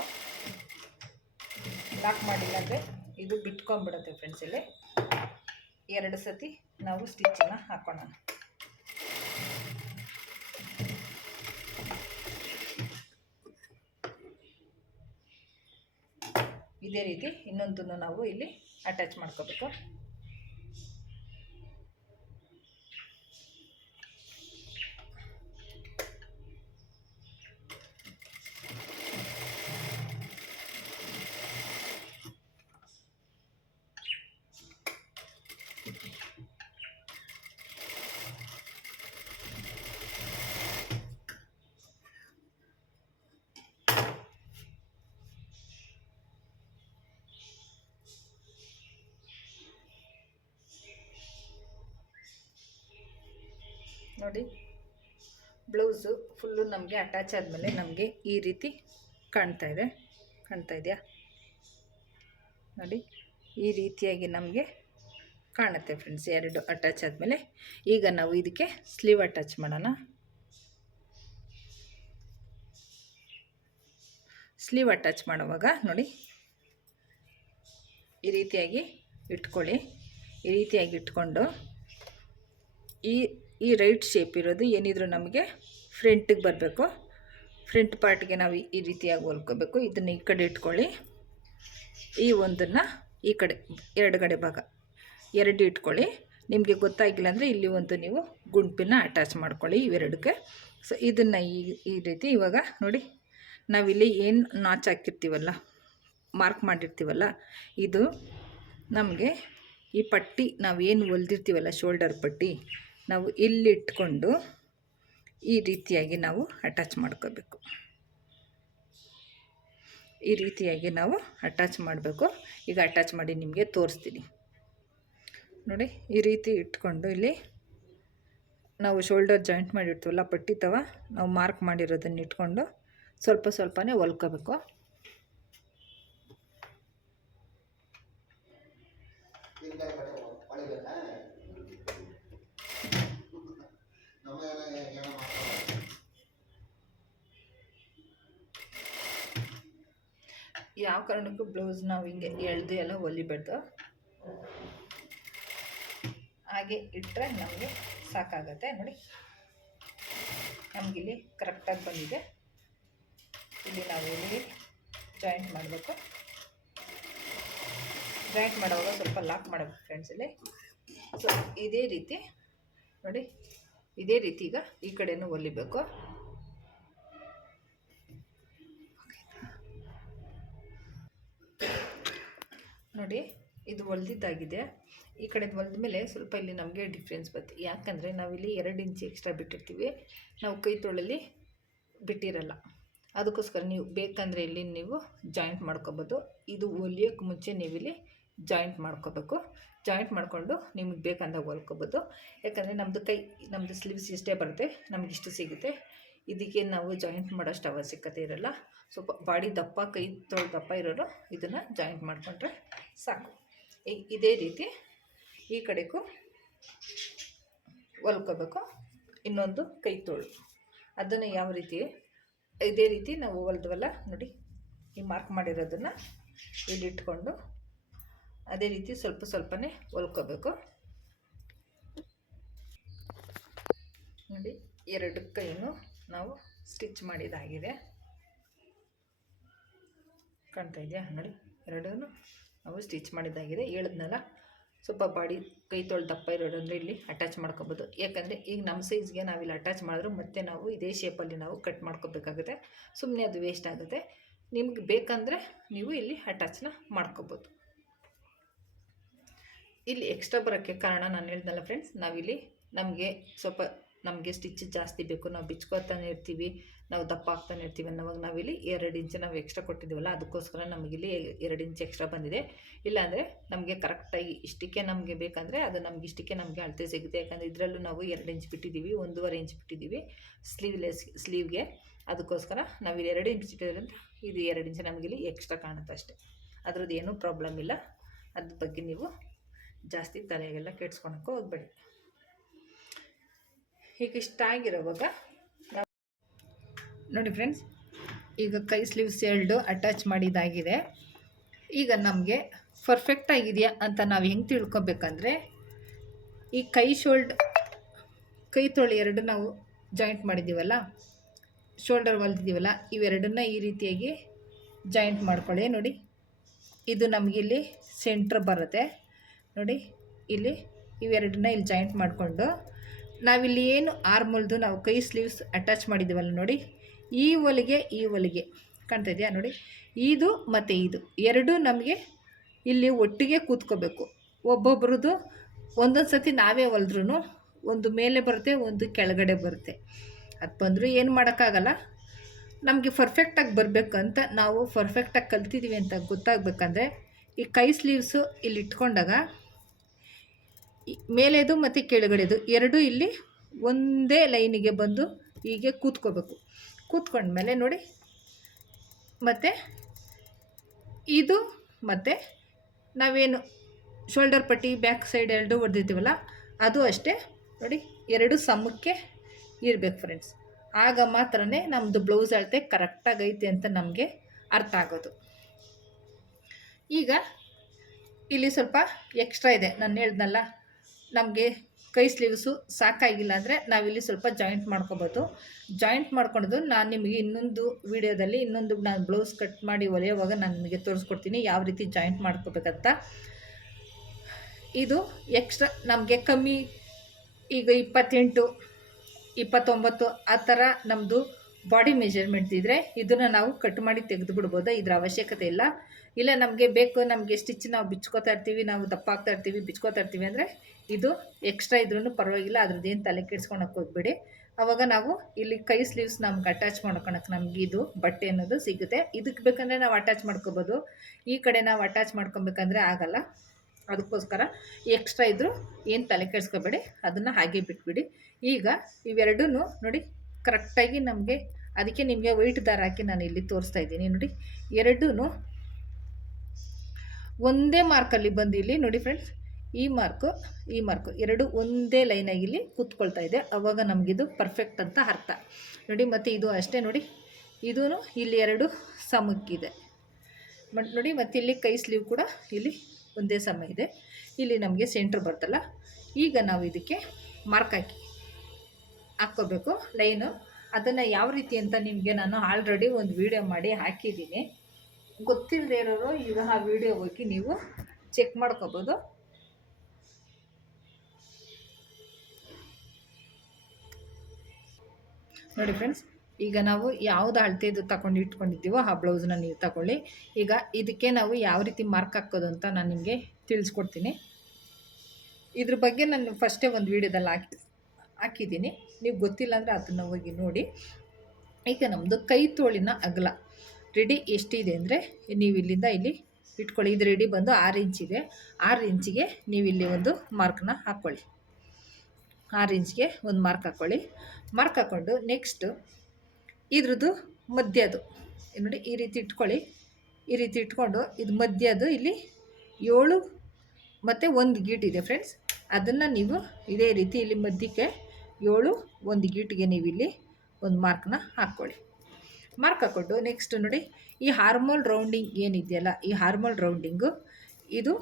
ಲಾಕ್ ಮಾಡಿಲ್ಲ ಅಂದರೆ ಇದು ಬಿಟ್ಕೊಂಬಿಡುತ್ತೆ ಫ್ರೆಂಡ್ಸ್ ಇಲ್ಲಿ. ಎರಡು ಸತಿ ನಾವು ಸ್ಟಿಚ್ಚನ್ನು ಹಾಕೋಣ. ಇದೇ ರೀತಿ ಇನ್ನೊಂದನ್ನು ನಾವು ಇಲ್ಲಿ ಅಟ್ಯಾಚ್ ಮಾಡ್ಕೋಬೇಕು ನೋಡಿ ಬ್ಲೌಸು ಫುಲ್ಲು ನಮಗೆ ಅಟ್ಯಾಚ್ ಆದಮೇಲೆ ನಮಗೆ ಈ ರೀತಿ ಕಾಣ್ತಾ ಇದೆ. ಕಾಣ್ತಾ ಇದೆಯಾ? ನೋಡಿ, ಈ ರೀತಿಯಾಗಿ ನಮಗೆ ಕಾಣುತ್ತೆ ಫ್ರೆಂಡ್ಸ್ ಎರಡು ಅಟ್ಯಾಚ್ ಆದಮೇಲೆ. ಈಗ ನಾವು ಇದಕ್ಕೆ ಸ್ಲೀವ್ ಅಟ್ಯಾಚ್ ಮಾಡೋಣ. ಸ್ಲೀವ್ ಅಟ್ಯಾಚ್ ಮಾಡುವಾಗ ನೋಡಿ, ಈ ರೀತಿಯಾಗಿ ಇಟ್ಕೊಳ್ಳಿ. ಈ ರೀತಿಯಾಗಿ ಇಟ್ಕೊಂಡು ಈ ಈ ರೈಟ್ ಶೇಪ್ ಇರೋದು ಏನಿದ್ರು ನಮಗೆ ಫ್ರಂಟಿಗೆ ಬರಬೇಕು. ಫ್ರಂಟ್ ಪಾರ್ಟ್ಗೆ ನಾವು ಈ ರೀತಿಯಾಗಿ ಹೊಲ್ಕೋಬೇಕು. ಇದನ್ನು ಈ ಕಡೆ ಇಟ್ಕೊಳ್ಳಿ. ಈ ಒಂದನ್ನು ಈ ಕಡೆ, ಎರಡು ಕಡೆ ಭಾಗ, ಎರಡು ಇಟ್ಕೊಳ್ಳಿ. ನಿಮಗೆ ಗೊತ್ತಾಗಿಲ್ಲ ಅಂದರೆ ಇಲ್ಲಿ ಒಂದು ನೀವು ಗುಂಪಿನ ಅಟ್ಯಾಚ್ ಮಾಡ್ಕೊಳ್ಳಿ ಇವೆರಡಕ್ಕೆ ಸೊ ಇದನ್ನು ಈ ಈ ರೀತಿ ಇವಾಗ ನೋಡಿ, ನಾವಿಲ್ಲಿ ಏನು ನಾಚ್ ಹಾಕಿರ್ತೀವಲ್ಲ ಮಾರ್ಕ್ ಮಾಡಿರ್ತೀವಲ್ಲ, ಇದು ನಮಗೆ ಈ ಪಟ್ಟಿ ನಾವೇನು ಹೊಲ್ದಿರ್ತೀವಲ್ಲ ಶೋಲ್ಡರ್ ಪಟ್ಟಿ, ನಾವು ಇಲ್ಲಿಟ್ಕೊಂಡು ಈ ರೀತಿಯಾಗಿ ನಾವು ಅಟ್ಯಾಚ್ ಮಾಡ್ಕೋಬೇಕು. ಈ ರೀತಿಯಾಗಿ ನಾವು ಅಟ್ಯಾಚ್ ಮಾಡಬೇಕು. ಈಗ ಅಟ್ಯಾಚ್ ಮಾಡಿ ನಿಮಗೆ ತೋರಿಸ್ತೀನಿ. ನೋಡಿ, ಈ ರೀತಿ ಇಟ್ಕೊಂಡು ಇಲ್ಲಿ ನಾವು ಶೋಲ್ಡರ್ ಜಾಯಿಂಟ್ ಮಾಡಿರ್ತೀವಲ್ಲ, ಪಟ್ಟಿ ತವ, ನಾವು ಮಾರ್ಕ್ ಮಾಡಿರೋದನ್ನು ಇಟ್ಕೊಂಡು ಸ್ವಲ್ಪ ಸ್ವಲ್ಪನೇ ಹೊಲ್ಕೋಬೇಕು ಯಾವ ಕಾರಣಕ್ಕೂ ಬ್ಲೌಸ್ ನಾವು ಹಿಂಗೆ ಎಳ್ದು ಎಲ್ಲ ಹೊಲಿಬಾರ್ದು. ಹಾಗೆ ಇಟ್ಟರೆ ನಮಗೆ ಸಾಕಾಗತ್ತೆ. ನೋಡಿ, ನಮಗಿಲ್ಲಿ ಕರೆಕ್ಟಾಗಿ ಬಂದಿದೆ. ಇಲ್ಲಿ ನಾವು ಇಲ್ಲಿ ಜಾಯಿಂಟ್ ಮಾಡಬೇಕು. ಜಾಯಿಂಟ್ ಮಾಡುವಾಗ ಸ್ವಲ್ಪ ಲಾಕ್ ಮಾಡಬೇಕು ಫ್ರೆಂಡ್ಸ್ ಇಲ್ಲಿ. ಸೊ ಇದೇ ರೀತಿ, ನೋಡಿ, ಇದೇ ರೀತಿ ಈಗ ಈ ಕಡೆಯೂ ಹೊಲಿಬೇಕು. ನೋಡಿ, ಇದು ಹೊಲ್ದಿದ್ದಾಗಿದೆ. ಈ ಕಡೆ ಹೊಲ್ದ ಮೇಲೆ ಸ್ವಲ್ಪ ಇಲ್ಲಿ ನಮಗೆ ಡಿಫ್ರೆನ್ಸ್ ಬರುತ್ತೆ ಯಾಕಂದರೆ ನಾವಿಲ್ಲಿ ಎರಡು ಇಂಚು ಎಕ್ಸ್ಟ್ರಾ ಬಿಟ್ಟಿರ್ತೀವಿ. ನಾವು ಕೈ ತೊಳಲಿ ಬಿಟ್ಟಿರಲ್ಲ. ಅದಕ್ಕೋಸ್ಕರ ನೀವು ಬೇಕಂದರೆ ಇಲ್ಲಿ ನೀವು ಜಾಯಿಂಟ್ ಮಾಡ್ಕೋಬೋದು. ಇದು ಹೊಲಿಯೋಕ್ಕೆ ಮುಂಚೆ ನೀವಿಲ್ಲಿ ಜಾಯಿಂಟ್ ಮಾಡ್ಕೋಬೇಕು. ಜಾಯಿಂಟ್ ಮಾಡಿಕೊಂಡು ನಿಮಗೆ ಬೇಕಂದಾಗ ಹೊಲ್ಕೋಬೋದು. ಯಾಕಂದರೆ ನಮ್ಮದು ಕೈ ನಮ್ಮದು ಸ್ಲೀವ್ಸ್ ಇಷ್ಟೇ ಬರುತ್ತೆ. ನಮಗಿಷ್ಟು ಸಿಗುತ್ತೆ. ಇದಕ್ಕೆ ನಾವು ಜಾಯಿಂಟ್ ಮಾಡೋಷ್ಟು ಅವಶ್ಯಕತೆ ಇರಲ್ಲ. ಸ್ವಲ್ಪ ಬಾಡಿ ದಪ್ಪ, ಕೈ ತೊಳೆ ದಪ್ಪ ಇರೋರು ಇದನ್ನು ಜಾಯಿಂಟ್ ಮಾಡಿಕೊಂಡ್ರೆ ಸಾಕು. ಇದೇ ರೀತಿ ಈ ಕಡೆಗೂ ಹೊಲ್ಕೋಬೇಕು ಇನ್ನೊಂದು ಕೈ ತೋಳು ಅದನ್ನು ಯಾವ ರೀತಿ, ಇದೇ ರೀತಿ ನಾವು ಹೊಲ್ದವಲ್ಲ ನೋಡಿ, ಈ ಮಾರ್ಕ್ ಮಾಡಿರೋದನ್ನು ಇಲ್ಲಿಟ್ಕೊಂಡು ಅದೇ ರೀತಿ ಸ್ವಲ್ಪ ಸ್ವಲ್ಪನೇ ಹೊಲ್ಕೋಬೇಕು ನೋಡಿ, ಎರಡು ಕೈನೂ ನಾವು ಸ್ಟಿಚ್ ಮಾಡಿದಾಗಿದೆ. ಕಾಣ್ತಾ ಇದೆಯಾ? ನೋಡಿ ಎರಡೂ ನಾವು ಸ್ಟಿಚ್ ಮಾಡಿದ್ದಾಗಿದೆ, ಹೇಳಿದ್ನಲ್ಲ? ಸ್ವಲ್ಪ ಬಾಡಿ ಕೈ ತೊಳೆದು ದಪ್ಪ ಇರೋದು ಅಂದರೆ ಇಲ್ಲಿ ಅಟ್ಯಾಚ್ ಮಾಡ್ಕೋಬೋದು. ಯಾಕಂದರೆ ಈಗ ನಮ್ಮ ಸೈಜ್ಗೆ ನಾವಿಲ್ಲಿ ಅಟ್ಯಾಚ್ ಮಾಡಿದ್ರು, ಮತ್ತೆ ನಾವು ಇದೇ ಶೇಪಲ್ಲಿ ನಾವು ಕಟ್ ಮಾಡ್ಕೋಬೇಕಾಗುತ್ತೆ. ಸುಮ್ಮನೆ ಅದು ವೇಸ್ಟ್ ಆಗುತ್ತೆ. ನಿಮ್ಗೆ ಬೇಕಂದರೆ ನೀವು ಇಲ್ಲಿ ಅಟ್ಯಾಚ್ನ ಮಾಡ್ಕೋಬೋದು. ಇಲ್ಲಿ ಎಕ್ಸ್ಟ್ರಾ ಬರೋಕ್ಕೆ ಕಾರಣ ನಾನು ಹೇಳ್ದಲ್ಲ ಫ್ರೆಂಡ್ಸ್ ನಾವಿಲ್ಲಿ ನಮಗೆ ಸ್ವಲ್ಪ ನಮಗೆ ಸ್ಟಿಚ್ ಜಾಸ್ತಿ ಬೇಕು, ನಾವು ಬಿಚ್ಕೋತಾನೆ ಇರ್ತೀವಿ. ನಾವು ದಪ್ಪ ಆಗ್ತಾನೆ ಇರ್ತೀವಿ ಅನ್ನೋವಾಗ ನಾವಿಲ್ಲಿ ಎರಡು ಇಂಚು ನಾವು ಎಕ್ಸ್ಟ್ರಾ ಕೊಟ್ಟಿದ್ದೀವಲ್ಲ, ಅದಕ್ಕೋಸ್ಕರ ನಮಗಿಲ್ಲಿ ಎರಡು ಇಂಚು ಎಕ್ಸ್ಟ್ರಾ ಬಂದಿದೆ. ಇಲ್ಲಾಂದರೆ ನಮಗೆ ಕರೆಕ್ಟಾಗಿ ಇಷ್ಟಕ್ಕೆ ನಮಗೆ ಬೇಕಂದರೆ ಅದು ನಮಗೆ ಇಷ್ಟಕ್ಕೆ ನಮಗೆ ಅಳತೆ ಸಿಗುತ್ತೆ. ಯಾಕಂದರೆ ಇದರಲ್ಲೂ ನಾವು ಎರಡು ಇಂಚ್ ಬಿಟ್ಟಿದ್ದೀವಿ, ಒಂದೂವರೆ ಇಂಚ್ ಬಿಟ್ಟಿದ್ದೀವಿ ಸ್ಲೀವ್ಲೆಸ್ ಸ್ಲೀವ್ಗೆ ಅದಕ್ಕೋಸ್ಕರ ನಾವಿಲ್ಲಿ ಎರಡು ಇಂಚ್ ಇಟ್ಟಿರೋದ್ರಿಂದ ಇದು ಎರಡು ಇಂಚ್ ನಮಗಿಲ್ಲಿ ಎಕ್ಸ್ಟ್ರಾ ಕಾಣುತ್ತೆ ಅಷ್ಟೇ. ಅದ್ರದ್ದು ಏನೂ ಪ್ರಾಬ್ಲಮ್ ಇಲ್ಲ. ಅದ್ರ ಬಗ್ಗೆ ನೀವು ಜಾಸ್ತಿ ತಲೆಗೆಲ್ಲ ಕೆಡ್ಸ್ಕೊಳಕ್ಕೆ ಹೋಗ್ಬೇಡಿ. ಇಷ್ಟ ಆಗಿರೋವಾಗ ನೋಡಿ ಫ್ರೆಂಡ್ಸ್, ಈಗ ಕೈ ಸ್ಲೀವ್ಸ್ ಎರಡು ಅಟ್ಯಾಚ್ ಮಾಡಿದಾಗಿದೆ ಈಗ ನಮಗೆ ಪರ್ಫೆಕ್ಟ್ ಆಗಿದೆಯಾ ಅಂತ ನಾವು ಹೆಂಗೆ ತಿಳ್ಕೊಬೇಕಂದ್ರೆ, ಈ ಕೈ ಶೋಲ್ಡ್ ಕೈ ತೊಳೆ ಎರಡು ನಾವು ಜಾಯಿಂಟ್ ಮಾಡಿದ್ದೀವಲ್ಲ ಶೋಲ್ಡರ್ ಹೊಲ್ದಿದ್ದೀವಲ್ಲ, ಇವೆರಡನ್ನ ಈ ರೀತಿಯಾಗಿ ಜಾಯಿಂಟ್ ಮಾಡ್ಕೊಳ್ಳಿ. ನೋಡಿ, ಇದು ನಮಗಿಲ್ಲಿ ಸೆಂಟ್ರ್ ಬರುತ್ತೆ. ನೋಡಿ, ಇಲ್ಲಿ ಇವೆರಡನ್ನ ಇಲ್ಲಿ ಜಾಯಿಂಟ್ ಮಾಡಿಕೊಂಡು, ನಾವಿಲ್ಲಿ ಏನು ಆರ್ಮಲ್ದು ನಾವು ಕೈ ಸ್ಲೀವ್ಸ್ ಅಟ್ಯಾಚ್ ಮಾಡಿದ್ದೀವಲ್ಲ ನೋಡಿ ಈ ಹೊಲಿಗೆ ಈ ಹೊಲಿಗೆ ಕಾಣ್ತಾ ಇದೆಯಾ? ನೋಡಿ. ಇದು ಮತ್ತು ಇದು. ಎರಡೂ ನಮಗೆ ಇಲ್ಲಿ ಒಟ್ಟಿಗೆ ಕೂತ್ಕೋಬೇಕು. ಒಬ್ಬೊಬ್ರದ್ದು ಒಂದೊಂದು ಸತಿ ನಾವೇ ಹೊಲಿದ್ರೂ ಒಂದು ಮೇಲೆ ಬರುತ್ತೆ, ಒಂದು ಕೆಳಗಡೆ ಬರುತ್ತೆ. ಅದು ಬಂದರೂ ಏನು ಮಾಡೋಕ್ಕಾಗಲ್ಲ. ನಮಗೆ ಪರ್ಫೆಕ್ಟಾಗಿ ಬರಬೇಕಂತ ನಾವು ಪರ್ಫೆಕ್ಟಾಗಿ ಕಲ್ತಿದ್ದೀವಿ ಅಂತ ಗೊತ್ತಾಗಬೇಕಂದ್ರೆ, ಈ ಕೈ ಸ್ಲೀವ್ಸು ಇಲ್ಲಿ ಇಟ್ಕೊಂಡಾಗ ಮೇಲೆದು ಮತ್ತು ಕೆಳಗಡೆದು ಎರಡೂ ಇಲ್ಲಿ ಒಂದೇ ಲೈನಿಗೆ ಬಂದು ಹೀಗೆ ಕೂತ್ಕೋಬೇಕು. ಕೂತ್ಕೊಂಡ್ಮೇಲೆ ನೋಡಿ. ಮತ್ತು ಇದು ಮತ್ತು ನಾವೇನು ಶೋಲ್ಡರ್ ಪಟ್ಟಿ ಬ್ಯಾಕ್ ಸೈಡ್ ಎರಡು ಹೊಡೆದಿದ್ದೀವಲ್ಲ ಅದು ಅಷ್ಟೇ. ನೋಡಿ, ಎರಡು ಸಮಕ್ಕೆ ಇರಬೇಕು ಫ್ರೆಂಡ್ಸ್ ಆಗ ಮಾತ್ರ ನಮ್ಮದು ಬ್ಲೌಸ್ ಅಳತೆ ಕರೆಕ್ಟಾಗೈತೆ ಅಂತ ನಮಗೆ ಅರ್ಥ ಆಗೋದು. ಈಗ ಇಲ್ಲಿ ಸ್ವಲ್ಪ ಎಕ್ಸ್ಟ್ರಾ ಇದೆ. ನಾನು ಹೇಳ್ದನಲ್ಲ, ನಮಗೆ ಕೈ ಸ್ಲೀವ್ಸು ಸಾಕಾಗಿಲ್ಲ ಅಂದರೆ ನಾವಿಲ್ಲಿ ಸ್ವಲ್ಪ ಜಾಯಿಂಟ್ ಮಾಡ್ಕೊಬೋದು. ಜಾಯಿಂಟ್ ಮಾಡ್ಕೊಳೋದು ನಾನು ನಿಮಗೆ ಇನ್ನೊಂದು ವಿಡಿಯೋದಲ್ಲಿ ಇನ್ನೊಂದು ನಾನು ಬ್ಲೌಸ್ ಕಟ್ ಮಾಡಿ ಹೊಲಿಯೋವಾಗ ನಾನು ನಿಮಗೆ ತೋರಿಸ್ಕೊಡ್ತೀನಿ ಯಾವ ರೀತಿ ಜಾಯಿಂಟ್ ಮಾಡ್ಕೋಬೇಕಂತ. ಇದು ಎಕ್ಸ್ಟ್ರಾ ನಮಗೆ ಕಮ್ಮಿ ಈಗ ಇಪ್ಪತ್ತೆಂಟು, ಇಪ್ಪತ್ತೊಂಬತ್ತು ಆ ಥರ ನಮ್ಮದು ಬಾಡಿ ಮೆಜರ್ಮೆಂಟ್ ಇದ್ದರೆ ಇದನ್ನು ನಾವು ಕಟ್ ಮಾಡಿ ತೆಗೆದು ಬಿಡ್ಬೋದು ಇದರ ಅವಶ್ಯಕತೆ ಇಲ್ಲ. ಇಲ್ಲ, ನಮಗೆ ಬೇಕು, ನಮಗೆ ಸ್ಟಿಚ್ ನಾವು ಬಿಚ್ಕೋತಾ ಇರ್ತೀವಿ, ನಾವು ದಪ್ಪ ಆಗ್ತಾ ಇರ್ತೀವಿ, ಬಿಚ್ಕೋತಾ ಇರ್ತೀವಿ ಅಂದರೆ ಇದು ಎಕ್ಸ್ಟ್ರಾ ಇದ್ರೂ ಪರವಾಗಿಲ್ಲ, ಅದ್ರದ್ದು ಏನು ತಲೆ ಕೆಡ್ಸ್ಕೊಳಕ್ಕೆ ಹೋಗ್ಬೇಡಿ. ಅವಾಗ ನಾವು ಇಲ್ಲಿ ಕೈ ಸ್ಲೀವ್ಸ್ ನಮ್ಗೆ ಅಟ್ಯಾಚ್ ಮಾಡ್ಕೊಳಕ್ಕೆ ನಮ್ಗೆ ಇದು ಬಟ್ಟೆ ಅನ್ನೋದು ಸಿಗುತ್ತೆ. ಇದಕ್ಕೆ ಬೇಕಂದರೆ ನಾವು ಅಟ್ಯಾಚ್ ಮಾಡ್ಕೋಬೋದು. ಈ ಕಡೆ ನಾವು ಅಟ್ಯಾಚ್ ಮಾಡ್ಕೊಬೇಕಂದ್ರೆ ಆಗಲ್ಲ. ಅದಕ್ಕೋಸ್ಕರ ಎಕ್ಸ್ಟ್ರಾ ಇದ್ದರೂ ಏನು ತಲೆ ಕೆಡಿಸ್ಕೋಬೇಡಿ, ಅದನ್ನು ಹಾಗೆ ಬಿಟ್ಬಿಡಿ. ಈಗ ಇವೆರಡೂ ನೋಡಿ ಕರೆಕ್ಟಾಗಿ ನಮಗೆ, ಅದಕ್ಕೆ ನಿಮಗೆ ವೈಟ್ ದಾರ ಹಾಕಿ ನಾನು ಇಲ್ಲಿ ತೋರಿಸ್ತಾ ಇದ್ದೀನಿ. ನೋಡಿ ಎರಡೂ ಒಂದೇ ಮಾರ್ಕಲ್ಲಿ ಬಂದು ಇಲ್ಲಿ ನೋಡಿ ಫ್ರೆಂಡ್ಸ್ ಈ ಮಾರ್ಕು ಈ ಮಾರ್ಕು ಎರಡು ಒಂದೇ ಲೈನಾಗಿ ಇಲ್ಲಿ ಕೂತ್ಕೊಳ್ತಾ ಇದೆ. ಅವಾಗ ನಮಗಿದು ಪರ್ಫೆಕ್ಟ್ ಅಂತ ಅರ್ಥ. ನೋಡಿ ಮತ್ತು ಇದು ಅಷ್ಟೇ ನೋಡಿ. ಇದೂ ಇಲ್ಲಿ ಎರಡು ಸಮಕ್ಕಿದೆ. ಬಟ್ ನೋಡಿ ಮತ್ತು ಇಲ್ಲಿ ಕೈ ಸ್ಲೀವ್ ಕೂಡ ಇಲ್ಲಿ ಒಂದೇ ಸಮ ಇದೆ. ಇಲ್ಲಿ ನಮಗೆ ಸೆಂಟ್ರ್ ಬರ್ತಲ್ಲ. ಈಗ ನಾವು ಇದಕ್ಕೆ ಮಾರ್ಕ್ ಹಾಕಿ ಹಾಕ್ಕೋಬೇಕು. ಲೈನು ಅದನ್ನು ಯಾವ ರೀತಿ ಅಂತ ನಿಮಗೆ ನಾನು ಆಲ್ರೆಡಿ ಒಂದು ವಿಡಿಯೋ ಮಾಡಿ ಹಾಕಿದ್ದೀನಿ. ಗೊತ್ತಿಲ್ಲದೆ ಇರೋರು ಈಗ ಆ ವಿಡಿಯೋ ಹೋಗಿ ನೀವು ಚೆಕ್ ಮಾಡ್ಕೋಬೋದು. ನೋಡಿ ಫ್ರೆಂಡ್ಸ್ ಈಗ ನಾವು ಯಾವ್ದು ಅಳತೆದು ತಗೊಂಡು ಇಟ್ಕೊಂಡಿದ್ದೀವೋ ಆ ಬ್ಲೌಸ್ನ ನೀವು ತಗೊಳ್ಳಿ. ಈಗ ಇದಕ್ಕೆ ನಾವು ಯಾವ ರೀತಿ ಮಾರ್ಕ್ ಹಾಕೋದು ಅಂತ ನಾನು ನಿಮಗೆ ತಿಳಿಸ್ಕೊಡ್ತೀನಿ. ಇದ್ರ ಬಗ್ಗೆ ನಾನು ಫಸ್ಟೇ ಒಂದು ವೀಡಿಯೋದಲ್ಲಿ ಹಾಕಿ, ಹಾಕಿದ್ದೀನಿ. ನೀವು ಗೊತ್ತಿಲ್ಲ ಅಂದರೆ ಅದನ್ನು ಹೋಗಿ ನೋಡಿ. ಈಗ ನಮ್ಮದು ಕೈ ತೋಳಿನ ಅಗಲ. ರೆಡಿ ಎಷ್ಟಿದೆ ಅಂದರೆ ನೀವು ಇಲ್ಲಿಂದ ಇಲ್ಲಿ ಇಟ್ಕೊಳ್ಳಿ. ಇದು ರೆಡಿ ಬಂದು ಆರು ಇಂಚಿದೆ ಆರು ಇಂಚಿಗೆ ನೀವು ಇಲ್ಲಿ ಒಂದು ಮಾರ್ಕ್ನ ಹಾಕ್ಕೊಳ್ಳಿ. ಆರು ಇಂಚ್ಗೆ ಒಂದು ಮಾರ್ಕ್ ಹಾಕ್ಕೊಳ್ಳಿ. ಮಾರ್ಕ್ ಹಾಕ್ಕೊಂಡು ನೆಕ್ಸ್ಟು ಇದ್ರದ್ದು ಮಧ್ಯದು ನೋಡಿ ಈ ರೀತಿ ಇಟ್ಕೊಳ್ಳಿ. ಈ ರೀತಿ ಇಟ್ಕೊಂಡು ಇದು ಮಧ್ಯದು ಇಲ್ಲಿ ಏಳು ಮತ್ತು ಒಂದು ಗೀಟ್ ಇದೆ ಫ್ರೆಂಡ್ಸ್ ಅದನ್ನು ನೀವು ಇದೇ ರೀತಿ ಇಲ್ಲಿ ಮಧ್ಯಕ್ಕೆ ಏಳು ಒಂದು ಗೀಟಿಗೆ ನೀವು ಇಲ್ಲಿ ಒಂದು ಮಾರ್ಕ್ನ ಹಾಕ್ಕೊಳ್ಳಿ. ಮಾರ್ಕ್ ಹಾಕ್ಕೊಂಡು ನೆಕ್ಸ್ಟ್ ನೋಡಿ, ಈ ಹಾರ್ಮೋಲ್ ರೌಂಡಿಂಗ್ ಏನಿದೆಯಲ್ಲ, ಈ ಹಾರ್ಮೋಲ್ ರೌಂಡಿಂಗು ಇದು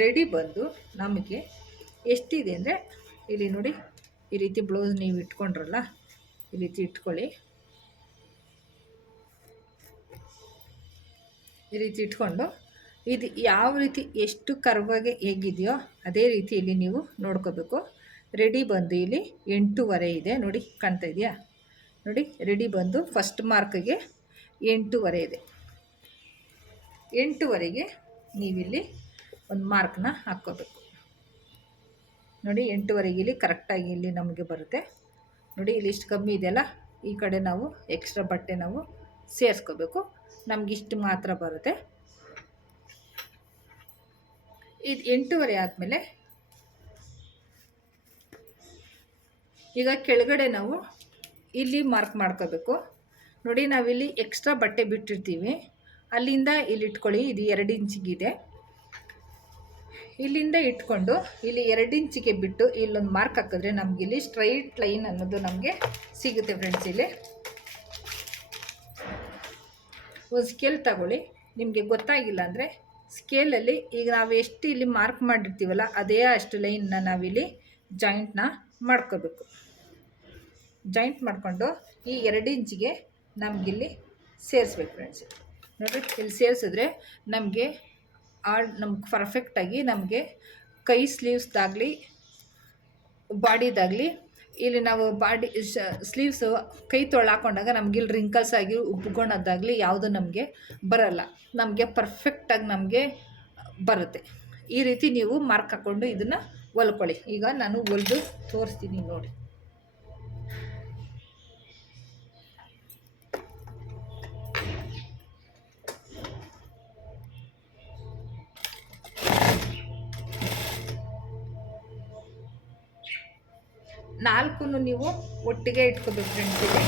ರೆಡಿ ಬಂದು ನಮಗೆ ಎಷ್ಟಿದೆ ಅಂದರೆ, ಇಲ್ಲಿ ನೋಡಿ, ಈ ರೀತಿ ಬ್ಲೌಸ್ ನೀವು ಇಟ್ಕೊಂಡ್ರಲ್ಲ, ಈ ರೀತಿ ಇಟ್ಕೊಳ್ಳಿ. ಈ ರೀತಿ ಇಟ್ಕೊಂಡು, ಇದು ಯಾವ ರೀತಿ, ಎಷ್ಟು ಕರ್ವಾಗೆ ಹೇಗಿದೆಯೋ, ಅದೇ ರೀತಿ ಇಲ್ಲಿ ನೀವು ನೋಡ್ಕೋಬೇಕು. ರೆಡಿ ಬಂದು ಇಲ್ಲಿ ಎಂಟೂವರೆ ಇದೆ, ನೋಡಿ, ಕಾಣ್ತಾ ಇದೆಯಾ? ನೋಡಿ ರೆಡಿ ಬಂದು ಫಸ್ಟ್ ಮಾರ್ಕ್ಗೆ ಎಂಟೂವರೆ ಇದೆ. ಎಂಟೂವರೆಗೆ ನೀವಿಲ್ಲಿ ಒಂದು ಮಾರ್ಕ್ನ ಹಾಕ್ಕೋಬೇಕು. ನೋಡಿ, ಎಂಟೂವರೆಗೆ ಇಲ್ಲಿ ಕರೆಕ್ಟಾಗಿ ಇಲ್ಲಿ ನಮಗೆ ಬರುತ್ತೆ. ನೋಡಿ, ಇಲ್ಲಿ ಇಷ್ಟು ಕಮ್ಮಿ ಇದೆಯಲ್ಲ ಈ ಕಡೆ ನಾವು ಎಕ್ಸ್ಟ್ರಾ ಬಟ್ಟೆ ನಾವು ಸೇರಿಸ್ಕೋಬೇಕು. ನಮಗಿಷ್ಟು ಮಾತ್ರ ಬರುತ್ತೆ. ಇದು ಎಂಟೂವರೆ ಆದಮೇಲೆ ಈಗ ಕೆಳಗಡೆ ನಾವು ಇಲ್ಲಿ ಮಾರ್ಕ್ ಮಾಡ್ಕೋಬೇಕು. ನೋಡಿ ನಾವಿಲ್ಲಿ ಎಕ್ಸ್ಟ್ರಾ ಬಟ್ಟೆ ಬಿಟ್ಟಿರ್ತೀವಿ. ಅಲ್ಲಿಂದ ಇಲ್ಲಿ ಇಟ್ಕೊಳ್ಳಿ, ಇದು ಎರಡು ಇಂಚಿಗಿದೆ. ಇಲ್ಲಿಂದ ಇಟ್ಕೊಂಡು ಇಲ್ಲಿ ಎರಡು ಇಂಚಿಗೆ ಬಿಟ್ಟು ಇಲ್ಲೊಂದು ಮಾರ್ಕ್ ಹಾಕಿದ್ರೆ ನಮಗೆ ಇಲ್ಲಿ ಸ್ಟ್ರೈಟ್ ಲೈನ್ ಅನ್ನೋದು ನಮಗೆ ಸಿಗುತ್ತೆ ಫ್ರೆಂಡ್ಸ್ ಇಲ್ಲಿ. ಒಂದು ಸ್ಕೇಲ್ ತಗೊಳ್ಳಿ. ನಿಮಗೆ ಗೊತ್ತಾಗಿಲ್ಲ ಅಂದರೆ ಸ್ಕೇಲಲ್ಲಿ ಈಗ ನಾವು ಎಷ್ಟು ಇಲ್ಲಿ ಮಾರ್ಕ್ ಮಾಡಿರ್ತೀವಲ್ಲ, ಅದೇ ಅಷ್ಟು ಲೈನ್ನ ನಾವಿಲ್ಲಿ ಜಾಯಿಂಟ್ನ ಮಾಡ್ಕೋಬೇಕು. ಜಾಯಿಂಟ್ ಮಾಡಿಕೊಂಡು ಈ ಎರಡು ಇಂಚಿಗೆ ನಮಗಿಲ್ಲಿ ಸೇರಿಸ್ಬೇಕು ಫ್ರೆಂಡ್ಸ್ ನೋಡಿರಿ, ಇಲ್ಲಿ ಸೇರಿಸಿದ್ರೆ ನಮಗೆ ಆ ನಮ್ಗೆ ಪರ್ಫೆಕ್ಟಾಗಿ ನಮಗೆ ಕೈ ಸ್ಲೀವ್ಸ್ದಾಗಲಿ ಬಾಡಿದಾಗಲಿ ಇಲ್ಲಿ ನಾವು ಬಾಡಿ ಸ್ಲೀವ್ಸು ಕೈ ತೊಳೆ ಹಾಕೊಂಡಾಗ ನಮ್ಗೆ ಇಲ್ಲಿ ರಿಂಕಲ್ಸ್ ಆಗಿ ಉಬ್ಗೊಳೋದಾಗಲಿ ಯಾವುದು ನಮಗೆ ಬರಲ್ಲ. ನಮಗೆ ಪರ್ಫೆಕ್ಟಾಗಿ ನಮಗೆ ಬರುತ್ತೆ. ಈ ರೀತಿ ನೀವು ಮಾರ್ಕ್ ಹಾಕ್ಕೊಂಡು ಇದನ್ನು ಹೊಲ್ಕೊಳ್ಳಿ. ಈಗ ನಾನು ಹೊಲಿದು ತೋರಿಸ್ತೀನಿ ನೋಡಿ. ನಾಲ್ಕು ನೀವು ಒಟ್ಟಿಗೆ ಇಟ್ಕೋಬೇಕು ಇಲ್ಲಿ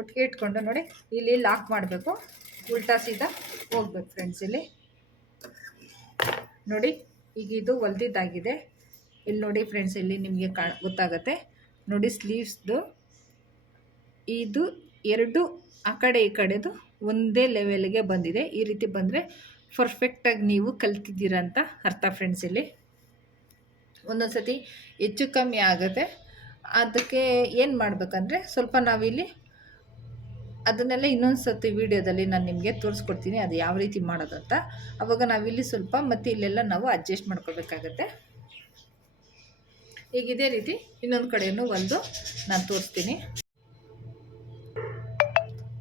ಒಟ್ಟಿಗೆ ಇಟ್ಕೊಂಡು ನೋಡಿ, ಇಲ್ಲಿ ಲಾಕ್ ಮಾಡಬೇಕು. ಉಲ್ಟಾ ಸೀದಾ ಹೋಗ್ಬೇಕು ಫ್ರೆಂಡ್ಸ್ ಇಲ್ಲಿ. ನೋಡಿ, ಈಗ ಇದು ಹೊಲ್ದಿದ್ದಾಗಿದೆ. ಇಲ್ಲಿ ನೋಡಿ ಫ್ರೆಂಡ್ಸ್ ಇಲ್ಲಿ ನಿಮಗೆ ಕಾ ಗೊತ್ತಾಗುತ್ತೆ. ನೋಡಿ ಸ್ಲೀವ್ಸ್ದು ಇದು ಎರಡು ಆ ಕಡೆ ಈ ಕಡೆದು ಒಂದೇ ಲೆವೆಲ್ಗೆ ಬಂದಿದೆ. ಈ ರೀತಿ ಬಂದರೆ ಪರ್ಫೆಕ್ಟಾಗಿ ನೀವು ಕಲ್ತಿದ್ದೀರಾ ಅಂತ ಅರ್ಥ ಫ್ರೆಂಡ್ಸ್ ಇಲ್ಲಿ. ಒಂದೊಂದು ಸತಿ ಹೆಚ್ಚು ಕಮ್ಮಿ ಆಗುತ್ತೆ. ಅದಕ್ಕೆ ಏನು ಮಾಡಬೇಕಂದ್ರೆ ಸ್ವಲ್ಪ ನಾವಿಲ್ಲಿ ಅದನ್ನೆಲ್ಲ ಇನ್ನೊಂದು ಸತಿ ವೀಡಿಯೋದಲ್ಲಿ ನಾನು ನಿಮಗೆ ತೋರಿಸ್ಕೊಡ್ತೀನಿ, ಅದು ಯಾವ ರೀತಿ ಮಾಡೋದಂತ. ಅವಾಗ ನಾವಿಲ್ಲಿ ಸ್ವಲ್ಪ ಮತ್ತು ಇಲ್ಲೆಲ್ಲ ನಾವು ಅಡ್ಜಸ್ಟ್ ಮಾಡ್ಕೊಳ್ಬೇಕಾಗತ್ತೆ. ಈಗ ಇದೇ ರೀತಿ ಇನ್ನೊಂದು ಕಡೆಯೂ ಒಂದು ನಾನು ತೋರಿಸ್ತೀನಿ.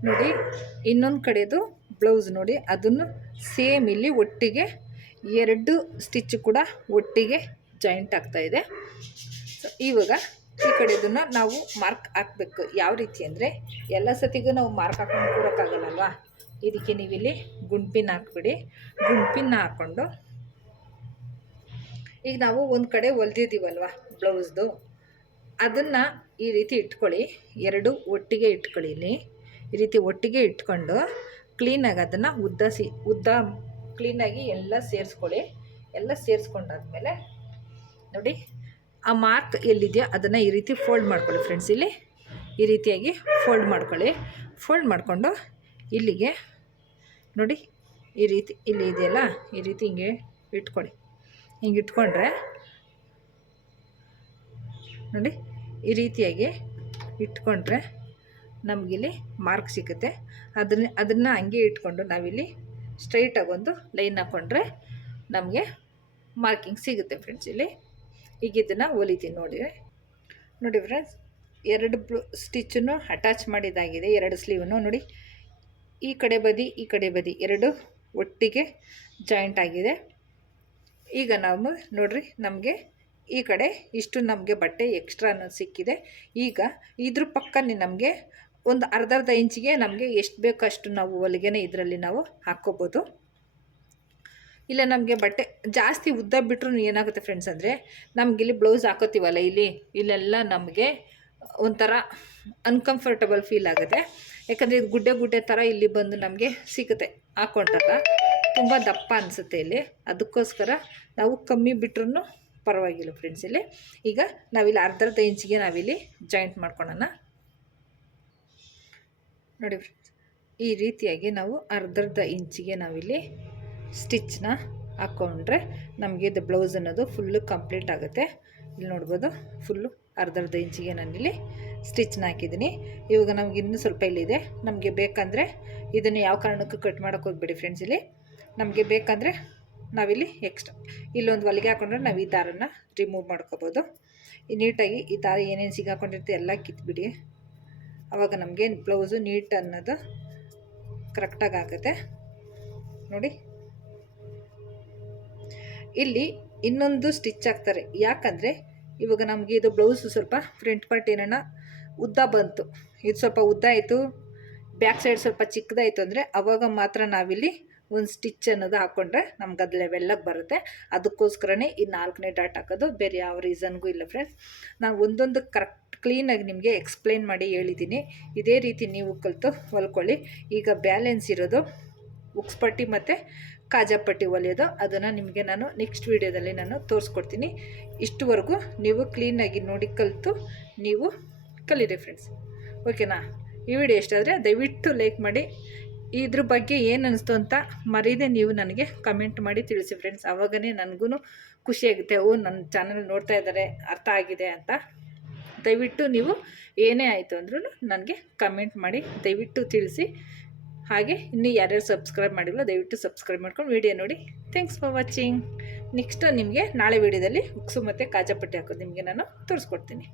ನೋಡಿ, ಇನ್ನೊಂದು ಕಡೆದು ಬ್ಲೌಸ್ ನೋಡಿ, ಅದನ್ನು ಸೇಮ್ ಇಲ್ಲಿ ಒಟ್ಟಿಗೆ ಎರಡು ಸ್ಟಿಚ್ ಕೂಡ ಒಟ್ಟಿಗೆ ಜಾಯಿಂಟ್ ಆಗ್ತಾ ಇದೆ. ಸೊ ಇವಾಗ ಈ ಕಡೆದನ್ನು ನಾವು ಮಾರ್ಕ್ ಹಾಕಬೇಕು. ಯಾವ ರೀತಿ ಅಂದರೆ, ಎಲ್ಲ ಸತಿಗೂ ನಾವು ಮಾರ್ಕ್ ಹಾಕೊಂಡು ಕೂರೋಕ್ಕಾಗಲ್ಲಲ್ವಾ? ಇದಕ್ಕೆ ನೀವಿಲ್ಲಿ ಗುಂಪಿನ ಹಾಕ್ಬಿಡಿ. ಗುಂಪಿನ ಹಾಕ್ಕೊಂಡು ಈಗ ನಾವು ಒಂದು ಕಡೆ ಹೊಲ್ದಿದ್ದೀವಲ್ವ? ಬ್ಲೌಸ್ದು. ಅದನ್ನು ಈ ರೀತಿ ಇಟ್ಕೊಳ್ಳಿ. ಎರಡು ಒಟ್ಟಿಗೆ ಇಟ್ಕೊಳ್ಳಿ ಈ ರೀತಿ ಒಟ್ಟಿಗೆ ಇಟ್ಕೊಂಡು ಕ್ಲೀನಾಗಿ ಅದನ್ನು ಉದ್ದ ಸಿ ಉದ್ದ ಕ್ಲೀನಾಗಿ ಎಲ್ಲ ಸೇರಿಸ್ಕೊಳ್ಳಿ. ಎಲ್ಲ ಸೇರಿಸ್ಕೊಂಡಾದ್ಮೇಲೆ ನೋಡಿ, ಆ ಮಾರ್ಕ್ ಎಲ್ಲಿದೆಯೋ ಅದನ್ನು ಈ ರೀತಿ ಫೋಲ್ಡ್ ಮಾಡ್ಕೊಳ್ಳಿ ಫ್ರೆಂಡ್ಸ್ ಇಲ್ಲಿ ಈ ರೀತಿಯಾಗಿ ಫೋಲ್ಡ್ ಮಾಡ್ಕೊಳ್ಳಿ. ಫೋಲ್ಡ್ ಮಾಡಿಕೊಂಡು ಇಲ್ಲಿಗೆ ನೋಡಿ, ಈ ರೀತಿ, ಇಲ್ಲಿ ಇದೆಯಲ್ಲ, ಈ ರೀತಿ ಹಿಂಗೆ ಇಟ್ಕೊಳ್ಳಿ. ಹಿಂಗೆ ಇಟ್ಕೊಂಡ್ರೆ ನೋಡಿ, ಈ ರೀತಿಯಾಗಿ ಇಟ್ಕೊಂಡ್ರೆ ನಮಗಿಲ್ಲಿ ಮಾರ್ಕ್ ಸಿಗುತ್ತೆ. ಅದನ್ನ, ಅದನ್ನು ಹಂಗೆ ಇಟ್ಕೊಂಡು ನಾವಿಲ್ಲಿ ಸ್ಟ್ರೈಟಾಗಿ ಒಂದು ಲೈನ್ ಹಾಕ್ಕೊಂಡ್ರೆ ನಮಗೆ ಮಾರ್ಕಿಂಗ್ ಸಿಗುತ್ತೆ ಫ್ರೆಂಡ್ಸ್ ಇಲ್ಲಿ. ಈಗ ಇದನ್ನು ಹೊಲಿತೀನಿ ನೋಡಿ. ನೋಡಿ ಫ್ರೆಂಡ್ಸ್ ಎರಡು ಬ್ಲೂ ಸ್ಟಿಚ್ಚನ್ನು ಅಟ್ಯಾಚ್ ಮಾಡಿದಾಗಿದೆ ಎರಡು ಸ್ಲೀವನ್ನು ನೋಡಿ, ಈ ಕಡೆ ಬದಿ, ಈ ಕಡೆ ಬದಿ, ಎರಡು ಒಟ್ಟಿಗೆ ಜಾಯಿಂಟ್ ಆಗಿದೆ. ಈಗ ನಾವು ನೋಡ್ರಿ, ನಮಗೆ ಈ ಕಡೆ ಇಷ್ಟು ನಮಗೆ ಬಟ್ಟೆ ಎಕ್ಸ್ಟ್ರಾ ಅನ್ನೋದು ಸಿಕ್ಕಿದೆ. ಈಗ ಇದ್ರ ಪಕ್ಕನೇ ನಮಗೆ ಒಂದು ಅರ್ಧ ಅರ್ಧ ಇಂಚಿಗೆ ನಮಗೆ ಎಷ್ಟು ಬೇಕೋ ಅಷ್ಟು ನಾವು ಹೊಲಿಗೆನೇ ಇದರಲ್ಲಿ ನಾವು ಹಾಕ್ಕೋಬೋದು. ಇಲ್ಲ ನಮಗೆ ಬಟ್ಟೆ ಜಾಸ್ತಿ ಉದ್ದ ಬಿಟ್ಟರು ಏನಾಗುತ್ತೆ ಫ್ರೆಂಡ್ಸ್ ಅಂದರೆ ಇಲ್ಲಿ ಬ್ಲೌಸ್ ಹಾಕೋತೀವಲ್ಲ ಇಲ್ಲಿ, ಇಲ್ಲೆಲ್ಲ ನಮಗೆ ಒಂಥರ ಅನ್ಕಂಫರ್ಟಬಲ್ ಫೀಲ್ ಆಗುತ್ತೆ. ಯಾಕಂದರೆ ಇದು ಗುಡ್ಡೆ ಗುಡ್ಡೆ ಥರ ಇಲ್ಲಿ ಬಂದು ನಮಗೆ ಸಿಗುತ್ತೆ ಹಾಕೊಂಡಾಗ. ತುಂಬ ದಪ್ಪ ಅನಿಸುತ್ತೆ ಇಲ್ಲಿ. ಅದಕ್ಕೋಸ್ಕರ ನಾವು ಕಮ್ಮಿ ಬಿಟ್ರೂ ಪರವಾಗಿಲ್ಲ ಫ್ರೆಂಡ್ಸ್ ಇಲ್ಲಿ. ಈಗ ನಾವಿಲ್ಲಿ ಅರ್ಧ ಅರ್ಧ ಇಂಚಿಗೆ ನಾವಿಲ್ಲಿ ಜಾಯಿಂಟ್ ಮಾಡ್ಕೊಳ್ಳೋಣ ನೋಡಿ ಫ್ರೆಂಡ್ಸ್ ಈ ರೀತಿಯಾಗಿ ನಾವು ಅರ್ಧರ್ಧ ಇಂಚಿಗೆ ನಾವಿಲ್ಲಿ ಸ್ಟಿಚ್ನ ಹಾಕ್ಕೊಂಡ್ರೆ ನಮಗೆ ಇದು ಬ್ಲೌಸ್ ಅನ್ನೋದು ಫುಲ್ಲು ಕಂಪ್ಲೀಟ್ ಆಗುತ್ತೆ. ಇಲ್ಲಿ ನೋಡ್ಬೋದು ಫುಲ್ಲು ಅರ್ಧರ್ಧ ಅರ್ಧ ಇಂಚಿಗೆ ನಾನಿಲ್ಲಿ ಸ್ಟಿಚ್ನ ಹಾಕಿದ್ದೀನಿ. ಇವಾಗ ನಮ್ಗೆ ಇನ್ನೂ ಸ್ವಲ್ಪ ಇಲ್ಲಿದೆ ನಮಗೆ ಬೇಕಂದರೆ ಇದನ್ನು ಯಾವ ಕಾರಣಕ್ಕೂ ಕಟ್ ಮಾಡೋಕ್ಕೆ ಹೋಗ್ಬೇಡಿ ಫ್ರೆಂಡ್ಸ್ ಇಲ್ಲಿ. ನಮಗೆ ಬೇಕಂದರೆ ನಾವಿಲ್ಲಿ ಎಕ್ಸ್ಟ್ರಾ ಇಲ್ಲೊಂದು ಹೊಲಿಗೆ ಹಾಕೊಂಡ್ರೆ ನಾವು ಈ ದಾರನ ರಿಮೂವ್ ಮಾಡ್ಕೋಬೋದು. ನೀಟಾಗಿ ಈ ದಾರ ಏನೇನು ಸಿಗಾಕೊಂಡಿರುತ್ತೆ ಎಲ್ಲ ಕಿತ್ಬಿಡಿ. ಆವಾಗ ನಮಗೆ ಬ್ಲೌಸು ನೀಟ್ ಅನ್ನೋದು ಕರೆಕ್ಟಾಗಿ ಆಗುತ್ತೆ. ನೋಡಿ. ಇಲ್ಲಿ ಇನ್ನೊಂದು ಸ್ಟಿಚ್ ಹಾಕ್ತಾರೆ. ಯಾಕಂದರೆ ಇವಾಗ ನಮಗೆ ಇದು ಬ್ಲೌಸು ಸ್ವಲ್ಪ ಫ್ರಂಟ್ ಪಾರ್ಟ್ ಏನನ್ನ ಉದ್ದ ಬಂತು. ಇದು ಸ್ವಲ್ಪ ಉದ್ದ ಆಯಿತು. ಬ್ಯಾಕ್ ಸೈಡ್ ಸ್ವಲ್ಪ ಚಿಕ್ಕದಾಯಿತು ಅಂದರೆ ಅವಾಗ ಮಾತ್ರ ನಾವಿಲ್ಲಿ ಒಂದು ಸ್ಟಿಚ್ ಅನ್ನೋದು ಹಾಕ್ಕೊಂಡ್ರೆ ನಮ್ಗೆ ಅದು ಲೆವೆಲ್ಲಾಗಿ ಬರುತ್ತೆ. ಅದಕ್ಕೋಸ್ಕರನೇ ಈ ನಾಲ್ಕನೇ ಡಾಟ್ ಹಾಕೋದು. ಬೇರೆ ಯಾವ ರೀಸನ್ಗೂ ಇಲ್ಲ ಫ್ರೆಂಡ್ಸ್ ನಾನು ಒಂದೊಂದು ಕರೆಕ್ಟ್ ಕ್ಲೀನಾಗಿ ನಿಮಗೆ ಎಕ್ಸ್ಪ್ಲೇನ್ ಮಾಡಿ ಹೇಳಿದ್ದೀನಿ ಇದೇ ರೀತಿ ನೀವು ಕಲಿತು ಹೊಲ್ಕೊಳ್ಳಿ. ಈಗ ಬ್ಯಾಲೆನ್ಸ್ ಇರೋದು ಉಕ್ಸ್ಪಟ್ಟಿ ಮತ್ತು ಕಾಜಾ ಪಟ್ಟಿ ಹೊಲಿಯೋದು. ಅದನ್ನು ನಿಮಗೆ ನಾನು ನೆಕ್ಸ್ಟ್ ವೀಡಿಯೋದಲ್ಲಿ ನಾನು ತೋರಿಸ್ಕೊಡ್ತೀನಿ. ಇಷ್ಟುವರೆಗೂ ನೀವು ಕ್ಲೀನಾಗಿ ನೋಡಿ ಕಲಿತು ನೀವು ಕಲೀರಿ ಫ್ರೆಂಡ್ಸ್ ಓಕೆನಾ ಈ ವಿಡಿಯೋ ಎಷ್ಟಾದರೆ ದಯವಿಟ್ಟು ಲೈಕ್ ಮಾಡಿ. ಇದ್ರ ಬಗ್ಗೆ ಏನು ಅನಿಸ್ತು ಅಂತ ಮರೀದೆ ನೀವು ನನಗೆ ಕಮೆಂಟ್ ಮಾಡಿ ತಿಳಿಸಿ ಫ್ರೆಂಡ್ಸ್ ಆವಾಗನೇ ನನಗೂ ಖುಷಿಯಾಗುತ್ತೆ ಓ ನನ್ನ ಚಾನಲ್ ನೋಡ್ತಾ ಇದ್ದಾರೆ, ಅರ್ಥ ಆಗಿದೆ ಅಂತ. ದಯವಿಟ್ಟು ನೀವು ಏನೇ ಆಯಿತು ಅಂದ್ರೂ ನನಗೆ ಕಮೆಂಟ್ ಮಾಡಿ, ದಯವಿಟ್ಟು ತಿಳಿಸಿ. ಹಾಗೆ ಇನ್ನು ಯಾರ್ಯಾರು ಸಬ್ಸ್ಕ್ರೈಬ್ ಮಾಡಿಲ್ಲ, ದಯವಿಟ್ಟು ಸಬ್ಸ್ಕ್ರೈಬ್ ಮಾಡ್ಕೊಂಡು ವಿಡಿಯೋ ನೋಡಿ. ಥ್ಯಾಂಕ್ಸ್ ಫಾರ್ ವಾಚಿಂಗ್ ನೆಕ್ಸ್ಟು ನಿಮಗೆ ನಾಳೆ ವಿಡಿಯೋದಲ್ಲಿ ಉಕ್ಸು ಮತ್ತು ಕಾಜಾಪಟ್ಟಿ ಹಾಕೋದು ನಿಮಗೆ ನಾನು ತೋರಿಸ್ಕೊಡ್ತೀನಿ.